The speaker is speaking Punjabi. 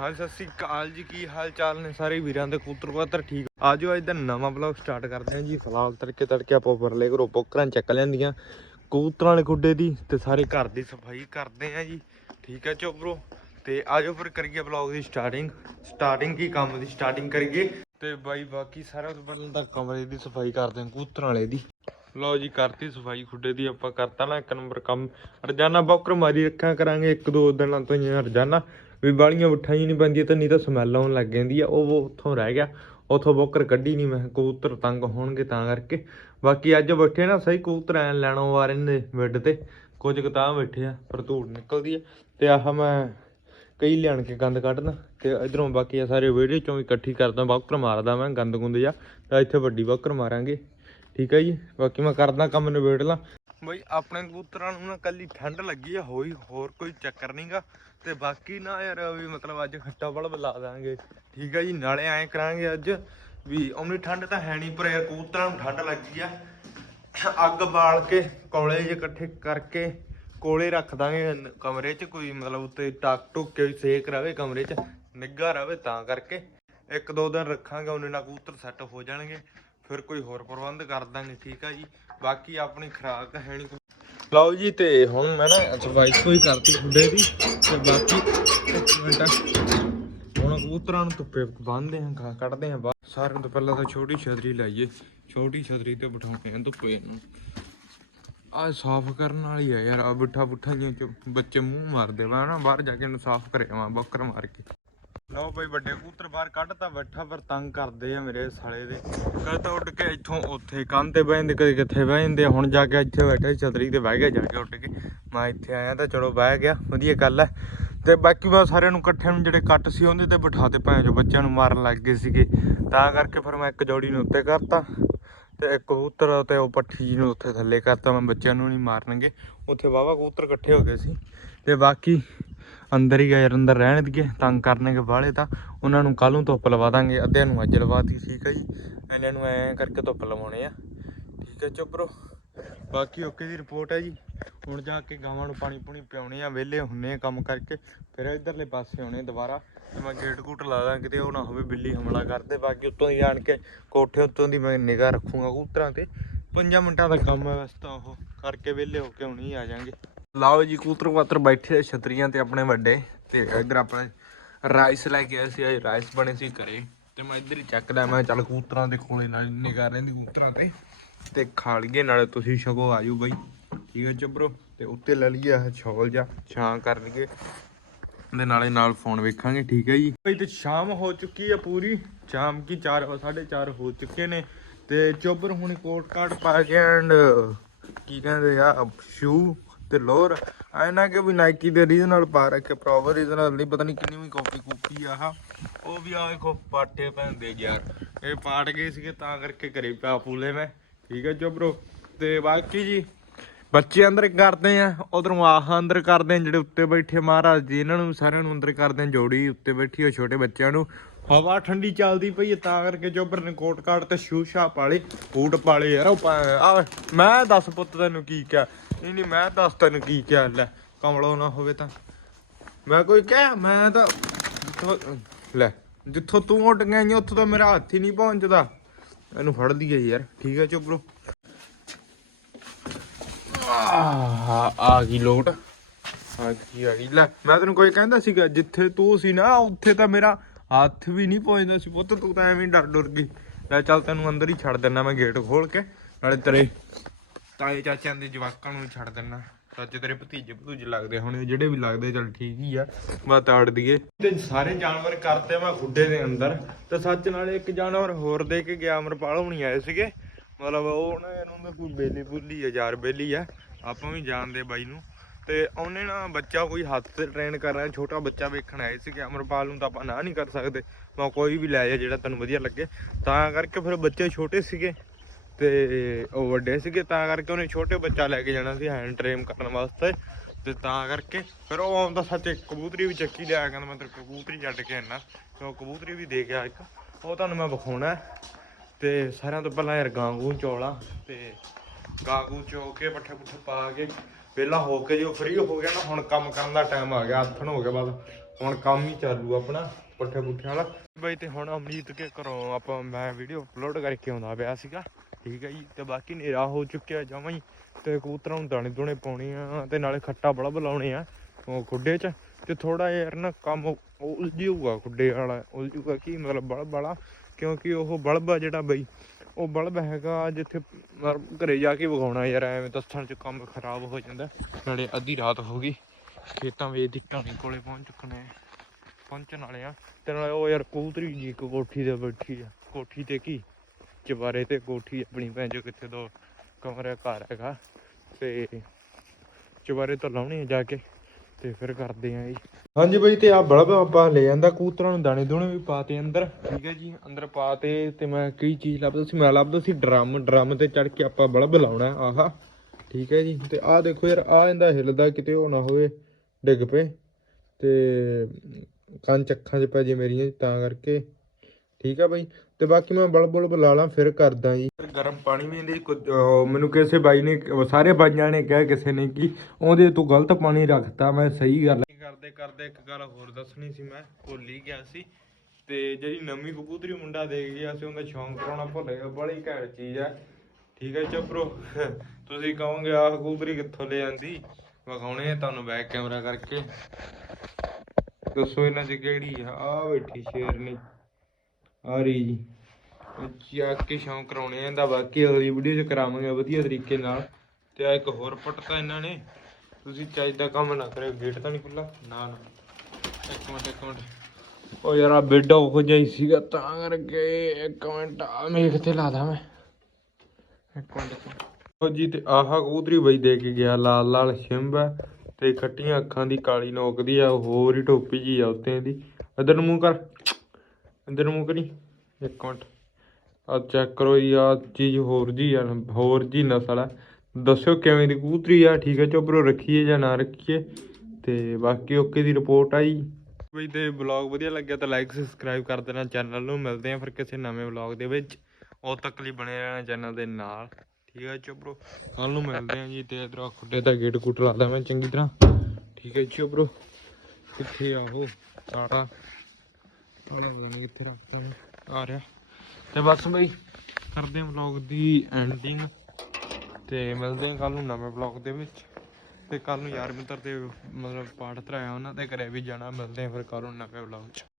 ਹਾਂ ਸਤਿ ਸ੍ਰੀ ਅਕਾਲ ਜੀ, ਕੀ ਹਾਲ ਚਾਲ ਨੇ ਸਾਰੇ ਵੀਰਾਂ ਦੇ? ਕੂਤਰ ਕੂਤਰ ਠੀਕ? ਆਜੋ ਅੱਜ ਦਾ ਨਵਾਂ ਬਲੌਗ ਸਟਾਰਟ ਕਰਦੇ ਹਾਂ ਜੀ। ਫਿਲਹਾਲ ਤੜਕੇ ਤੜਕੇ ਆਪਾਂ ਉੱਪਰਲੇ ਘਰੋਂ ਪੋਕਰਾਂ ਚੱਕ ਲੈਂਦੀਆਂ, ਕਬੂਤਰਾਂ ਵਾਲੇ ਖੁੱਡੇ ਦੀ ਤੇ ਸਾਰੇ ਘਰ ਦੀ ਸਫ਼ਾਈ ਕਰਦੇ ਆ ਜੀ। ਠੀਕ ਹੈ ਚੋਬਰੋ ਤੇ ਆਜੋ ਫਿਰ ਕਰੀਏ ਬਲੌਗ ਦੀ ਸਟਾਰਟਿੰਗ ਸਟਾਰਟਿੰਗ ਕੀ ਕੰਮ ਦੀ ਸਟਾਰਟਿੰਗ ਕਰੀਏ? ਤੇ ਬਾਈ, ਬਾਕੀ ਸਾਰਾ ਤੋਂ ਪਹਿਲਾਂ ਤਾਂ ਕਮਰੇ ਦੀ ਸਫ਼ਾਈ ਕਰਦੇ ਹਾਂ, ਕਬੂਤਰਾਂ ਵਾਲੇ ਦੀ। ਲਓ ਜੀ, ਕਰਤੀ ਸਫ਼ਾਈ, ਖੁੱਡੇ ਦੀ ਆਪਾਂ ਕਰਤਾ ਨਾ ਇੱਕ ਨੰਬਰ ਕੰਮ। ਰੋਜ਼ਾਨਾ ਬੌਕਰ ਮਾਰੀ ਰੱਖਿਆ ਕਰਾਂਗੇ, ਇੱਕ ਦੋ ਦਿਨਾਂ ਤੋਂ ਰੋਜ਼ਾਨਾ। ਵੀ ਬਾਲੀਆਂ ਉੱਠਾਂ ਹੀ ਨਹੀਂ ਪੈਂਦੀਆਂ ਤਾਂ ਨਹੀਂ ਤਾਂ ਸਮੈਲ ਆਉਣ ਲੱਗ ਜਾਂਦੀ ਆ, ਉਹ ਉੱਥੋਂ ਰਹਿ ਗਿਆ। ਉੱਥੋਂ ਬੋਕਰ ਕੱਢੀ ਨਹੀਂ ਮੈਂ, ਕਬੂਤਰ ਤੰਗ ਹੋਣਗੇ ਤਾਂ ਕਰਕੇ। ਬਾਕੀ ਅੱਜ ਬੈਠੇ ਨਾ ਸਹੀ ਕਬੂਤਰ ਐ ਲੈਣੋਂ ਵਾਰ ਰਹੇ ਨੇ ਬੈੱਡ ਤੇ, ਕੁਝ ਕਿਤਾਬ ਬੈਠੇ ਆ, ਪਰ ਧੂੜ ਨਿਕਲਦੀ ਆ। ਤੇ ਆਹ ਮੈਂ ਕਈ ਲਿਆਣ ਕੇ ਗੰਦ ਕੱਢਦਾ, ਤੇ ਇਧਰੋਂ ਬਾਕੀ ਆ ਸਾਰੇ ਵਿਹੜੇ ਚੋਂ ਇਕੱਠੀ ਕਰਦਾ, ਬੌਕਰ ਮਾਰਦਾ ਮੈਂ ਗੰਦ ਗੁੰਦ ਜਾ ਤਾਂ ਇੱਥੇ ਵੱਡੀ ਬੌਕਰ ਮਾਰਾਂਗੇ। ਠੀਕ ਹੈ ਜੀ, ਬਾਕੀ ਮੈਂ ਕਰਦਾ ਕੰਮ, ਨਿਬੇੜ ਲਾਂ। ਬਈ ਆਪਣੇ ਕਬੂਤਰਾਂ ਨੂੰ ਨਾ ਕੱਲੀ ਠੰਡ ਲੱਗੀ ਆ, ਹੋਈ ਹੋਰ ਕੋਈ ਚੱਕਰ ਨਹੀਂਗਾ ਤੇ ਬਾਕੀ ਨਾ ਯਾਰ ਵੀ ਮਤਲਬ ਅੱਜ ਖੱਟਾ ਬਲਬ ਲਾ ਦਾਂਗੇ। ਠੀਕ ਆ ਜੀ, ਨਾਲੇ ਐਂ ਕਰਾਂਗੇ ਅੱਜ ਵੀ ਉਹਨੀ ਠੰਡ ਤਾਂ ਹੈ ਨਹੀਂ ਪਰ ਯਾਰ ਕਬੂਤਰਾਂ ਨੂੰ ਠੰਡ ਲੱਗੀ ਆ। ਅੱਗ ਬਾਲ ਕੇ, ਕੋਲੇ ਜੇ ਇਕੱਠੇ ਕਰਕੇ ਕੋਲੇ ਰੱਖ ਦਾਂਗੇ ਕਮਰੇ 'ਚ ਕੋਈ ਮਤਲਬ ਉੱਤੇ ਟੱਕ ਟੁੱਕ ਕੇ ਸੇਕ ਰਵੇ ਕਮਰੇ 'ਚ, ਨਿੱਘਾ ਰਵੇ ਤਾਂ ਕਰਕੇ। ਇੱਕ ਦੋ ਦਿਨ ਰੱਖਾਂਗੇ ਉਹਨੇ ਨਾਲ ਕਬੂਤਰ ਸੈੱਟ ਹੋ ਜਾਣਗੇ। ਫਿਰ ਕੋਈ ਹੋਰ ਪ੍ਰਬੰਧ ਕਰ ਦਾਂਗੇ, ਠੀਕ ਆ ਜੀ? ਬਾਕੀ ਆਪਣੀ ਖੁਰਾਕ ਹੈ ਨਹੀਂ ਲਓ ਜੀ, ਤੇ ਹੁਣ ਮੈਂ ਨਾ ਸਫ਼ਾਈ ਕੋਈ ਕਰਤੀ ਖੁੱਡੇ ਦੀ, ਤੇ ਬਾਕੀ ਇੱਕ ਮਿੰਟ। ਹੁਣ ਕਬੂਤਰਾਂ ਨੂੰ ਧੁੱਪੇ ਬੰਨਦੇ ਹਾਂ, ਖਾ ਕੱਢਦੇ ਹਾਂ ਬਾਹਰ। ਸਾਰਿਆਂ ਤੋਂ ਪਹਿਲਾਂ ਤਾਂ ਛੋਟੀ ਛਤਰੀ ਲਾਈਏ। ਛੋਟੀ ਛਤਰੀ ਤੇ ਬਿਠਾਉਂਦੇ ਹਾਂ ਧੁੱਪੇ ਨੂੰ। ਆ ਸਾਫ਼ ਕਰਨ ਵਾਲੀ ਆ ਯਾਰ ਆ ਬਿਠਾ ਬੁੱਠਾ ਜਿਹੀਆਂ ਚ ਬੱਚੇ ਮੂੰਹ ਮਾਰਦੇ ਵਾ ਨਾ, ਬਾਹਰ ਜਾ ਕੇ ਇਹਨੂੰ ਸਾਫ਼ ਕਰਿਆਵਾਂ ਬੱਕਰ ਮਾਰ ਕੇ। ਲਓ ਬਈ ਵੱਡੇ ਕਬੂਤਰ ਬਾਹਰ ਕੱਢਤਾ ਬੈਠਾ ਪਰ ਤੰਗ ਕਰਦੇ ਆ ਮੇਰੇ ਸਾਲੇ ਦੇ। ਕਦੇ ਤਾਂ ਉੱਡ ਕੇ ਇੱਥੋਂ ਉੱਥੇ ਕੰਨ ਤੇ ਬਹਿ ਜਾਂਦੇ ਕਦੇ ਕਿੱਥੇ ਬਹਿ ਜਾਂਦੇ ਹੁਣ ਜਾ ਕੇ ਇੱਥੇ ਬੈਠੇ ਸੀ ਛਤਰੀ ਤੇ ਬਹਿ ਗਿਆ ਜਾ ਕੇ ਉੱਡ ਕੇ। ਮੈਂ ਇੱਥੇ ਆਇਆ ਤਾਂ ਚਲੋ ਬਹਿ ਗਿਆ, ਵਧੀਆ ਗੱਲ ਹੈ। ਤੇ ਬਾਕੀ ਬਸ ਸਾਰਿਆਂ ਨੂੰ ਇਕੱਠਿਆਂ ਨੂੰ ਜਿਹੜੇ ਕੱਟ ਸੀ ਉਹਦੇ ਤੇ ਬਿਠਾ ਤੇ ਭਾਂ ਜੋ ਬੱਚਿਆਂ ਨੂੰ ਮਾਰਨ ਲੱਗ ਗਏ ਸੀਗੇ। ਤਾਂ ਕਰਕੇ ਫਿਰ ਮੈਂ ਇੱਕ ਜੋੜੀ ਨੂੰ ਉੱਤੇ ਕਰਤਾ ਤੇ ਇੱਕ ਕਬੂਤਰ ਤੇ ਉਹ ਪੱਠੀ ਜੀ ਨੂੰ ਉੱਥੇ ਥੱਲੇ ਕਰਤਾ, ਮੈਂ ਬੱਚਿਆਂ ਨੂੰ ਨਹੀਂ ਮਾਰਨਗੇ। ਉੱਥੇ ਵਾਵਾ ਕਬੂਤਰ ਇਕੱਠੇ ਹੋ ਗਏ ਸੀ। ਤੇ ਬਾਕੀ ਅੰਦਰ ਹੀ ਗਏ ਅੰਦਰ ਰਹਿਣ ਦੀਏ, ਤੰਗ ਕਰਨਗੇ ਬਾਹਲੇ ਤਾਂ। ਉਹਨਾਂ ਨੂੰ ਕੱਲ ਨੂੰ ਧੁੱਪ ਲਵਾ ਦਾਂਗੇ, ਅੱਧਿਆਂ ਨੂੰ ਅੱਜ ਲਵਾਤੀ ਠੀਕ ਹੈ ਜੀ ਇਹਨਾਂ ਨੂੰ ਐਂ ਕਰਕੇ ਧੁੱਪ ਲਵਾਉਣੇ ਆ। ਠੀਕ ਹੈ ਚੁੱਪਰੋ ਬਾਕੀ ਓਕੇ ਦੀ ਰਿਪੋਰਟ ਹੈ ਜੀ। ਹੁਣ ਜਾ ਕੇ ਗਾਵਾਂ ਨੂੰ ਪਾਣੀ ਪੂਣੀ ਪਿਆਉਣੇ ਆ, ਵਿਹਲੇ ਹੁੰਨੇ ਆ ਕੰਮ ਕਰਕੇ। ਫਿਰ ਇਧਰਲੇ ਪਾਸੇ ਆਉਣੇ ਦੁਬਾਰਾ। ਤੇ ਮੈਂ ਗੇਟ ਗੂਟ ਲਾ ਦਾਂ, ਕਿਤੇ ਉਹ ਨਾ ਹੋਵੇ ਬਿੱਲੀ ਹਮਲਾ ਕਰਦੇ। ਬਾਕੀ ਉੱਤੋਂ ਦੀ ਆਣ ਕੇ ਕੋਠੇ ਉੱਤੋਂ ਦੀ ਮੈਂ ਨਿਗਾਹ ਰੱਖੂੰਗਾ ਕਬੂਤਰਾਂ ਤੇ। ਪੰਜਾਂ ਮਿੰਟਾਂ ਦਾ ਕੰਮ ਹੈ ਵੈਸੇ ਤਾਂ ਉਹ। ਕਰਕੇ ਵਿਹਲੇ ਹੋ ਕੇ ਹੁਣੀ ਆ ਜਾਾਂਗੇ। ਲਾਓ ਜੀ, ਕੂਤਰ ਕਬੂਤਰ ਬੈਠੇ ਛਤਰੀਆਂ ਤੇ ਆਪਣੇ ਵੱਡੇ ਤੇ ਇਧਰ ਆਪਣੇ ਰਾਈਸ ਲੈ ਕੇ ਆਏ ਸੀ, ਅੱਜ ਰਾਈਸ ਬਣੇ ਸੀ ਘਰੇ ਤੇ ਮੈਂ ਇੱਧਰ ਹੀ ਚੱਕ ਲਿਆ, ਮੈਂ ਚੱਲ ਕੂਤਰਾਂ ਦੇ ਕੋਲੇ ਨਾਲ ਨਿਗਾਹ ਰਹਿੰਦੀ ਕਬੂਤਰਾਂ ਤੇ ਤੇ ਖਾ ਲਈਏ, ਨਾਲੇ ਤੁਸੀਂ ਛਕੋ ਆਜੋ ਬਾਈ। ਠੀਕ ਹੈ ਚੁੱਬਰੋ ਤੇ ਉੱਤੇ ਲੈ ਲਈਏ ਆਹ ਛੋਲ ਜਾ ਛਾਂ ਕਰ ਲਈਏ ਦੇ ਨਾਲੇ ਨਾਲ ਫੋਨ ਵੇਖਾਂਗੇ, ਠੀਕ ਹੈ ਜੀ। ਬਈ, ਤੇ ਸ਼ਾਮ ਹੋ ਚੁੱਕੀ ਆ ਪੂਰੀ, ਸ਼ਾਮ ਕੀ 4 4:30 ਹੋ ਚੁੱਕੇ ਨੇ ਤੇ ਚੋਬਰ ਹੁਣ ਕੋਟ ਕਾਟ ਪਾ ਕੇ ਐਂਡ ਕੀ ਕਹਿੰਦੇ ਆ, ਸ਼ੂ ਤੇ ਲੋਅਰ ਐਨਾ ਕਿ ਵੀ ਨਾਈਕੀ ਦੇ ਰੀਜਨਲ ਪਾ ਰੱਖੇ ਪ੍ਰੋਪਰ ਰੀਜਨਲ ਨਹੀਂ, ਪਤਾ ਨਹੀਂ ਕਿੰਨੀ ਵੀ ਕਾਪੀ ਕੂਪੀ ਆ ਉਹ ਵੀ ਆ ਵੇਖੋ ਪਾਟੇ ਪੈਂਦੇ ਯਾਰ। ਇਹ ਪਾਟ ਗਏ ਸੀਗੇ, ਤਾਂ ਕਰਕੇ ਘਰੇ ਪਿਆ ਫੂਲੇ ਮੈਂ। ਠੀਕ ਹੈ ਚੋਬਰੋ ਤੇ ਬਾਕੀ ਜੀ, ਬੱਚੇ ਅੰਦਰ ਕਰਦੇ ਆ, ਉਧਰੋਂ ਆਹ ਅੰਦਰ ਕਰਦੇ ਆ, ਜਿਹੜੇ ਉੱਤੇ ਬੈਠੇ ਮਹਾਰਾਜ ਜੀ, ਇਹਨਾਂ ਨੂੰ ਸਾਰਿਆਂ ਨੂੰ ਅੰਦਰ ਕਰਦੇ ਆ, ਜੋੜੀ ਉੱਤੇ ਬੈਠੀ ਹੋ ਛੋਟੇ ਬੱਚਿਆਂ ਨੂੰ। ਹਵਾ ਠੰਡੀ ਚੱਲਦੀ ਪਈ ਹੈ, ਤਾਂ ਕਰਕੇ ਜੋਬਰ ਨੇ ਕੋਟ ਕਾਟ ਤੇ ਸ਼ੂ ਸ਼ਾ ਪਾਲੇ ਬੂਟ ਪਾਲੇ ਯਾਰ, ਉਹ ਪਾ- ਆ, ਮੈਂ ਦੱਸ ਪੁੱਤ ਤੈਨੂੰ ਕੀ ਕਿਹਾ। ਨਹੀਂ ਨਹੀਂ, ਮੈਂ ਦੱਸ ਤੈਨੂੰ ਕੀ ਕਿਹਾ, ਲੈ, ਕਮਲੋ ਨਾ ਹੋਵੇ ਤਾਂ। ਮੈਂ ਕੋਈ ਕਹਿ, ਮੈਂ ਤਾਂ ਜਿੱਥੋਂ ਲੈ, ਜਿੱਥੋਂ ਤੂੰ ਉੱਡ ਗਿਆ ਉੱਥੋਂ ਤਾਂ ਮੇਰਾ ਹੱਥ ਹੀ ਨਹੀਂ ਪਹੁੰਚਦਾ। ਇਹਨੂੰ ਫੜ ਦਈਏ ਯਾਰ, ਠੀਕ ਹੈ ਚੁੱਪਰੋ। ਆ ਆ ਗਈ ਲੋਟ। ਆ ਗਈ ਆ ਗਈ। ਲੈ, ਮੈਂ ਤੈਨੂੰ ਕੋਈ ਕਹਿੰਦਾ ਸੀਗਾ, ਜਿੱਥੇ ਤੂੰ ਸੀ ਨਾ, ਉੱਥੇ ਤਾਂ ਮੇਰਾ ਹੱਥ ਵੀ ਨਹੀਂ ਪਹੁੰਚਦਾ ਸੀ ਪੁੱਤ, ਤੂੰ ਤਾਂ ਐਵੇਂ ਡਰ ਡਰ ਗਈ। ਲੈ ਚੱਲ ਤੈਨੂੰ ਅੰਦਰ ਹੀ ਛੱਡ ਦਿੰਨਾ ਮੈਂ ਗੇਟ ਖੋਲ ਕੇ, ਨਾਲੇ ਤੇਰੇ ਤਾਏ ਚਾਚਿਆਂ ਦੇ ਜਵਾਕਾਂ ਨੂੰ ਵੀ ਛੱਡ ਦਿੰਨਾ ਚਾਚੇ ਤੇਰੇ ਭਤੀਜੇ ਭਤੂਜੇ ਲੱਗਦੇ ਹੁਣ ਜਿਹੜੇ ਵੀ ਲੱਗਦੇ, ਚੱਲ ਠੀਕ ਹੀ ਆ, ਬਸ ਤਾੜ ਦਈਏ। ਤੇ ਸਾਰੇ ਜਾਨਵਰ ਕਰਤੇ ਮੈਂ ਖੁੱਡੇ ਦੇ ਅੰਦਰ, ਤੇ ਸੱਚ ਨਾਲ ਇੱਕ ਜਾਨਵਰ ਹੋਰ ਦੇ ਕੇ ਗਿਆ, ਅਮਰਪਾਲ ਹੁਣੀ ਆਏ ਸੀਗੇ। ਮਤਲਬ ਉਹ ਨਾ, ਇਹਨੂੰ ਕੋਈ ਬੇਲੀ ਬੁੱਲੀ ਆ, ਯਾਰ ਬੇਲੀ ਆ, ਆਪਾਂ ਵੀ ਜਾਣਦੇ ਬਾਈ ਨੂੰ। ਤੇ ਉਹਨੇ ਨਾ ਬੱਚਾ ਕੋਈ ਹੱਥ ਤੇ ਟ੍ਰੇਨ ਕਰ ਰਿਹਾ, ਛੋਟਾ ਬੱਚਾ ਵੇਖਣ ਆਏ ਸੀਗੇ ਅਮਰਪਾਲ ਨੂੰ ਤਾਂ ਆਪਾਂ ਨਾ ਨਹੀਂ ਕਰ ਸਕਦੇ, ਮੈਂ ਕੋਈ ਵੀ ਲੈ ਜਾ ਜਿਹੜਾ ਤੈਨੂੰ ਵਧੀਆ ਲੱਗੇ। ਤਾਂ ਕਰਕੇ ਫਿਰ ਬੱਚੇ ਛੋਟੇ ਸੀਗੇ ਤੇ ਉਹ ਵੱਡੇ ਸੀਗੇ, ਤਾਂ ਕਰਕੇ ਉਹਨੇ ਛੋਟੇ ਬੱਚਾ ਲੈ ਕੇ ਜਾਣਾ ਸੀ ਹੈਂਡ ਟ੍ਰੇਨ ਕਰਨ ਵਾਸਤੇ। ਤੇ ਤਾਂ ਕਰਕੇ ਫਿਰ ਉਹ ਆਉਂਦਾ ਸੱਚ ਕਬੂਤਰੀ ਵੀ ਚੱਕੀ ਲਿਆ ਕਹਿੰਦਾ, ਮੈਂ ਤੇ ਕਬੂਤਰੀ ਛੱਡ ਕੇ ਆਣਾ ਤੇ ਉਹ ਕਬੂਤਰੀ ਵੀ ਦੇ ਗਿਆ ਇੱਕ। ਉਹ ਤੁਹਾਨੂੰ ਮੈਂ ਵਿਖਾਉਣਾ ਹੈ। ਤੇ ਸਾਰਿਆਂ ਤੋਂ ਪਹਿਲਾਂ ਯਾਰ ਗਾਂਗੂ ਚੌਲਾ ਤੇ ਗਾਂਗੂ ਚੋ ਕੇ ਪੱਠੇ ਪੁੱਠੇ ਪਾ ਕੇ ਵਿਹਲਾ ਹੋ ਕੇ ਜੋ ਫ੍ਰੀ ਹੋ ਗਿਆ ਨਾ, ਹੁਣ ਕੰਮ ਕਰਨ ਦਾ ਟਾਈਮ ਆ ਗਿਆ, ਆਥਣ ਹੋ ਗਿਆ ਬਸ ਹੁਣ ਕੰਮ ਹੀ ਚਾਲੂ ਆਪਣਾ, ਪੱਠੇ ਪੁੱਠੇ ਵਾਲਾ। ਬਈ ਤੇ ਹੁਣ ਅਮਰੀਤ ਕੇ ਘਰੋਂ ਆਪਾਂ ਮੈਂ ਵੀਡੀਓ ਅਪਲੋਡ ਕਰਕੇ ਆਉਂਦਾ ਪਿਆ ਸੀਗਾ, ਠੀਕ ਹੈ ਜੀ? ਤੇ ਬਾਕੀ ਹਨੇਰਾ ਹੋ ਚੁੱਕਿਆ ਜਮਾਂ ਹੀ, ਤੇ ਕਬੂਤਰਾਂ ਨੂੰ ਦਾਣੇ ਦੁਣੇ ਪਾਉਣੇ ਆ, ਤੇ ਨਾਲੇ ਖੱਟਾ ਬਲਬ ਲਾਉਣੇ ਆ, ਉਹ ਖੁੱਡੇ 'ਚ। ਤੇ ਥੋੜਾ ਯਾਰ ਨਾ ਕੰਮ ਉਲਝੂਗਾ ਖੁੱਡੇ ਵਾਲਾ, ਉਲਝੂਗਾ ਕੀ ਮਤਲਬ ਬਲਬ ਵਾਲਾ, ਕਿਉਂਕਿ ਉਹ ਬਲਬ ਆ ਜਿਹੜਾ ਬਈ ਉਹ ਬਲਬ ਹੈਗਾ ਜਿੱਥੇ ਮਤਲਬ ਘਰੇ ਜਾ ਕੇ ਵਿਖਾਉਣਾ ਯਾਰ, ਐਵੇਂ ਦੱਸਣ 'ਚ ਕੰਮ ਖਰਾਬ ਹੋ ਜਾਂਦਾ। ਨਾਲੇ ਅੱਧੀ ਰਾਤ ਹੋ ਗਈ, ਖੇਤਾਂ ਵਿੱਚ ਦੀ ਢਾਣੀ ਕੋਲੇ ਪਹੁੰਚ ਚੁੱਕਣੇ ਪਹੁੰਚਣ ਵਾਲੇ ਆ। ਤੇ ਨਾਲੇ ਉਹ ਯਾਰ ਕਬੂਤਰੀ ਜੀ ਕੋਠੀ ਤੇ ਬੈਠੀ ਆ। ਕੋਠੀ ਤੇ ਕੀ? ਚਬਾਰੇ ਤੇ ਕੋਠੀ ਆਪਣੀ ਭੈਣ ਜੋ ਕਿੱਥੇ ਦੋ ਕਮਰੇ ਘਰ ਹੈਗਾ। ਤੇ ਚਬਾਰੇ ਤੋਂ ਲਾਉਣੇ ਆ ਜਾ ਕੇ। ਤੇ ਫਿਰ ਕਰਦੇ ਆ ਜੀ। ਹਾਂਜੀ ਬਈ ਤੇ ਆ ਬਲਬ ਆਪਾਂ ਲੈ ਜਾਂਦਾ ਕਬੂਤਰਾਂ ਨੂੰ ਦਾਣੇ ਦੂਣੇ ਵੀ ਪਾਤੇ ਅੰਦਰ। ਠੀਕ ਹੈ ਜੀ ਅੰਦਰ ਪਾਤੇ ਤੇ ਮੈਂ ਕਈ ਚੀਜ਼ ਲੱਭਦਾ ਸੀ ਮੈਂ ਲੱਭਦਾ ਸੀ ਡਰਮ। ਡਰਮ ਤੇ ਚੜ ਕੇ ਆਪਾਂ ਬਲਬ ਲਾਉਣਾ ਆਹਾ। ਠੀਕ ਹੈ ਜੀ ਤੇ ਆਹ ਦੇਖੋ ਯਾਰ ਆ ਇਹਦਾ ਹਿੱਲਦਾ ਕਿਤੇ ਉਹ ਨਾ ਹੋਵੇ ਡਿੱਗ ਪਏ। ਤੇ ਕੰਨ ਚੱਖਾਂ 'ਚ ਪੈ ਜੇ ਮੇਰੀਆਂ ਤਾਂ ਕਰਕੇ। ਠੀਕ ਆ ਬਾਈ? ਤੇ ਬਾਕੀ ਮੈਂ ਬਲਬ ਬਲਬ ਲਾ ਲਾਂ ਫਿਰ ਕਰਦਾ ਜੀ। ਗਰਮ ਪਾਣੀ ਵੀ ਇਹਦੇ ਮੈਨੂੰ ਕਿਸੇ ਬਾਈ ਨੇ ਸਾਰੇ ਬਾਈਆਂ ਨੇ ਕਿਹਾ ਕਿਸੇ ਨੇ ਕਿ ਉਹਦੇ ਤੂੰ ਗਲਤ ਪਾਣੀ ਰੱਖਤਾ ਮੈਂ ਸਹੀ ਗੱਲ ਕਰਦੇ ਕਰਦੇ ਇੱਕ ਗੱਲ ਹੋਰ ਦੱਸਣੀ ਸੀ ਮੈਂ ਭੁੱਲ ਹੀ ਗਿਆ ਸੀ। ਤੇ ਜਿਹੜੀ ਨਵੀਂ ਕਬੂਤਰੀ ਮੁੰਡਾ ਦੇ ਗਿਆ ਸੀ ਉਹਦਾ ਸ਼ੌਂਕ ਕਰਾਉਣਾ ਭੁੱਲ ਗਿਆ ਬੜੀ ਘੈਂਟ ਚੀਜ਼ ਆ। ਠੀਕ ਹੈ ਚੱਪਰੋ ਤੁਸੀਂ ਕਹੋਗੇ ਆਹ ਕਬੂਤਰੀ ਕਿੱਥੋਂ ਲੈ ਆਂਦੀ ਵਿਖਾਉਣੇ ਤੁਹਾਨੂੰ ਬੈਕ ਕੈਮਰਾ ਕਰਕੇ। ਦੱਸੋ ਇਹਨਾਂ 'ਚ ਕਿਹੜੀ ਆ? ਆ ਬੈਠੀ ਸ਼ੇਰਨੀ। ਆ ਰਹੀ ਜੀ। ਜਾ ਕੇ ਸ਼ੌਂਕ ਕਰਾਉਣੇ ਆ, ਇਹਦਾ ਬਾਕੀ ਅਗਲੀ ਵੀਡੀਓ 'ਚ ਕਰਾਵਾਂਗੇ ਵਧੀਆ ਤਰੀਕੇ ਨਾਲ। ਤੇ ਆ ਇੱਕ ਹੋਰ ਪਟਤਾ ਇਹਨਾਂ ਨੇ। ਤੁਸੀਂ ਚੱਜ ਦਾ ਕੰਮ ਨਾ ਕਰਿਓ ਗੇਟ ਤਾਂ ਨਹੀਂ ਖੁੱਲਾ ਨਾ ਨਾ। ਇੱਕ ਮਿੰਟ ਇੱਕ ਮਿੰਟ। ਉਹ ਯਾਰ ਆ ਬੈੱਡ ਉਹ ਜਿਹਾ ਹੀ ਸੀਗਾ, ਤਾਂ ਕਰਕੇ ਇੱਕ ਮਿੰਟ। ਆ ਮੇਖ ਤੇ ਲਾ ਦਾਂ ਮੈਂ। ਇੱਕ ਮਿੰਟ ਉਹ ਜੀ, ਤੇ ਆਹ ਕਬੂਤਰੀ ਬਈ ਦੇ ਕੇ ਗਿਆ, ਲਾਲ ਲਾਲ ਸ਼ਿੰਬ ਹੈ ਤੇ ਖੱਟੀਆਂ ਅੱਖਾਂ ਦੀ ਕਾਲੀ ਨੋਕ ਦੀ ਆ, ਹੋਰ ਹੀ ਟੋਪੀ ਜੀ ਆ ਉੱਤੇ ਦੀ ਅਦਰ ਮੂੰਹ ਕਰ। ਅੰਦਰ ਨੂੰ ਮੂੰਹ ਕਰੀ ਇੱਕ ਮਿੰਟ। ਆ ਚੈੱਕ ਕਰੋ ਜੀ ਆ ਚੀਜ਼ ਹੋਰ ਜੀ ਆ ਹੋਰ ਜੀ ਨਸਲ ਆ। ਦੱਸਿਓ ਕਿਵੇਂ ਦੀ ਕਬੂਤਰੀ ਆ, ਠੀਕ ਹੈ ਚੋਬਰੋ ਰੱਖੀਏ ਜਾਂ ਨਾ ਰੱਖੀਏ। ਤੇ ਬਾਕੀ ਓਕੇ ਦੀ ਰਿਪੋਰਟ ਆਈ ਬਈ ਤੇ ਵਲੌਗ ਵਧੀਆ ਲੱਗਿਆ ਤਾਂ ਲਾਈਕ ਸਬਸਕ੍ਰਾਈਬ ਕਰ ਦੇਣਾ ਚੈਨਲ ਨੂੰ। ਮਿਲਦੇ ਆ ਫਿਰ ਕਿਸੇ ਨਵੇਂ ਵਲੌਗ ਦੇ ਵਿੱਚ। ਉਦੋਂ ਤੱਕ ਲਈ ਬਣੇ ਰਹਿਣਾ ਚੈਨਲ ਦੇ ਨਾਲ। ਠੀਕ ਹੈ ਚੋਬਰੋ ਕੱਲ ਨੂੰ ਮਿਲਦੇ ਆ ਜੀ ਤੇ ਇਧਰ ਖੁੱਡੇ ਦਾ ਗੇਟ ਕੂਟ ਲਾ ਦਾਂ ਮੈਂ ਚੰਗੀ ਤਰ੍ਹਾਂ। ਠੀਕ ਹੈ ਚੋਬਰੋ ਕਿੱਥੇ ਆ ਉਹ? ਤਾੜਾ ਤਾੜਾ ਪਤਾ ਨਹੀਂ ਕਿੱਥੇ ਰੱਖਤਾ ਮੈਂ ਆ ਰਿਹਾ। ਤੇ ਬਸ ਬਈ, ਕਰਦੇ ਹਾਂ ਵਲੌਗ ਦੀ ਐਂਡਿੰਗ ਤੇ ਮਿਲਦੇ ਹਾਂ ਕੱਲ ਨੂੰ ਨਵੇਂ ਵਲੌਗ ਦੇ ਵਿੱਚ। ਤੇ ਕੱਲ ਨੂੰ ਯਾਰ ਮਿੱਤਰ ਦੇ ਮਤਲਬ ਪਾਠ ਧਰਾਇਆ ਉਹਨਾਂ ਦੇ ਘਰੇ ਵੀ ਜਾਣਾ। ਮਿਲਦੇ ਹਾਂ ਫਿਰ ਕੱਲ ਨੂੰ ਨਵੇਂ ਵਲੌਗ 'ਚ।